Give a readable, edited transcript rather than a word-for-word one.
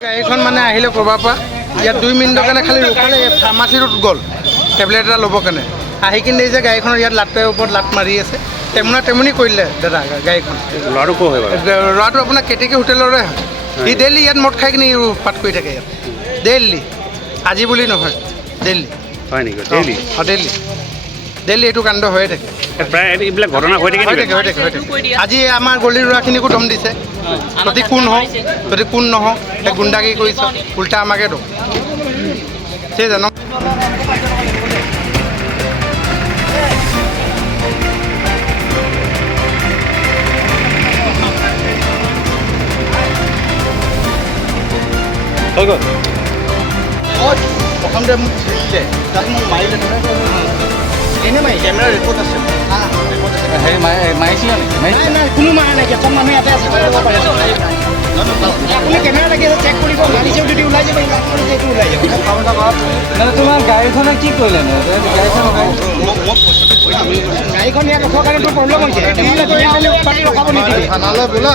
গাড়ীখন মানে আহিলে ক'ৰবাৰ পৰা ইয়াত 2 মিনিটৰ কাৰণে খালি ৰখালে ফাৰ্মাচীটোত গ'ল টেবলেট এটা ল'বৰ কাৰণে আহি কিনে যে গাড়ীখনৰ ইয়াত লাটৰ ওপৰত লাট মাৰি আছে তেমনি কৰিলে দাদা গাড়ীখন ল'ৰাটো ক'ৰ হয় বাৰু ল'ৰাটো আপোনাৰ কেতেকী হোটেলৰে হয় সি ডেইলি ইয়াত মদ খাই কিনে পাত কৰি থাকে ইয়াত ডেইলি আজি বুলি নহয় ডেইলি হয় নেকি ডেইলি ডেইলি এইটো কাণ্ড হৈয়ে থাকে প্ৰায় এইবিলাক ঘটনা হৈ থাকে আজি আমাৰ গলিৰ ল'ৰাখিনিকো দম দিছে যদি কোন নহওক সেই গুণ্ডাগিৰি কৰিছে উল্টা আমাকে দম সেই জানো হৈ গ'ল প্ৰথমতে মোক দিছিলে তাত মোক মাৰিলে এনেই মাৰি কেমেৰা ৰেকৰ্ড আছে হেৰি মাৰিছিলে নেকি নাই কোনো মাৰা নাই চব মানুহ ইয়াতে আছে আপুনি কেমেৰা লাগি আছে চেক কৰিব মাৰিছে যদি ওলাই যাব এইটো ওলাই যাব মানে তোমাৰ গাড়ীখনে কি কৰিলে নো গাড়ীখন ইয়াত ৰখাৰ কাৰণে প্ৰব্লেম হৈছে থানালৈ বোলা